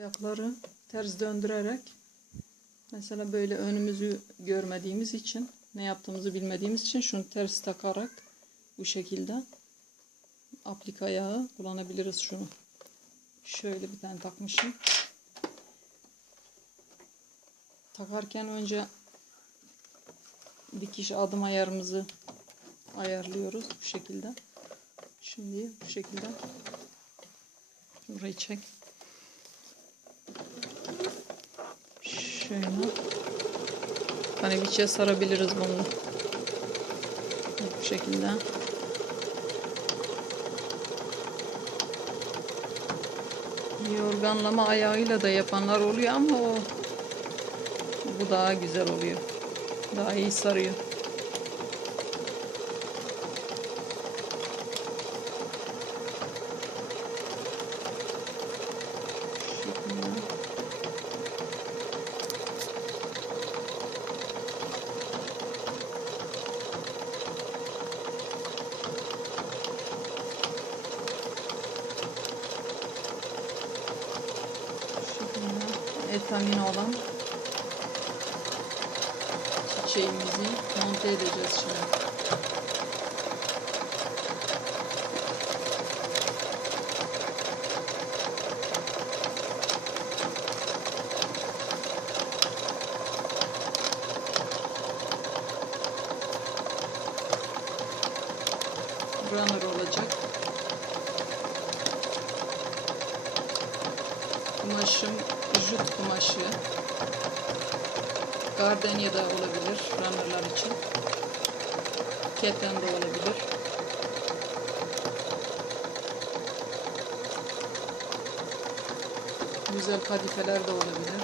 Ayakları ters döndürerek mesela böyle önümüzü görmediğimiz için ne yaptığımızı bilmediğimiz için şunu ters takarak bu şekilde aplik ayağı kullanabiliriz şunu. Şöyle bir tane takmışım. Takarken önce dikiş adım ayarımızı ayarlıyoruz bu şekilde. Şimdi bu şekilde burayı çek. Şöyle kaneviçeye sarabiliriz bunu. Bu şekilde. Yorganlama ayağıyla da yapanlar oluyor ama o bu daha güzel oluyor. Daha iyi sarıyor. Şekilde. Etamin olan çiçeğimizi monte edeceğiz şimdi. Runner olacak. Kumaşım jut kumaşı. Gardenia da olabilir runnerlar için. Keten de olabilir. Güzel kadifeler de olabilir.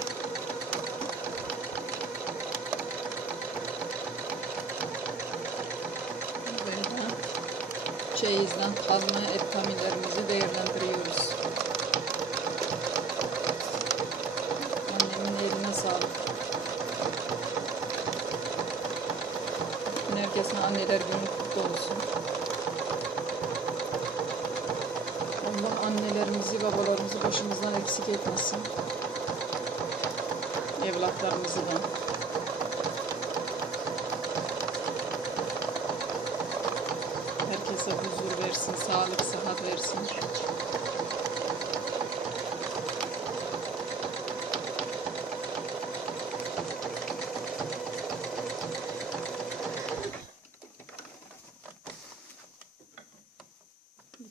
Böyle çeyizden kalma et değerlendiriyoruz. Herkesin anneler günü kutlu olsun. Allah annelerimizi, babalarımızı başımızdan eksik etmesin. Evlatlarımızı da. Herkese huzur versin, sağlık, sıhhat versin.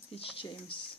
Fitzjames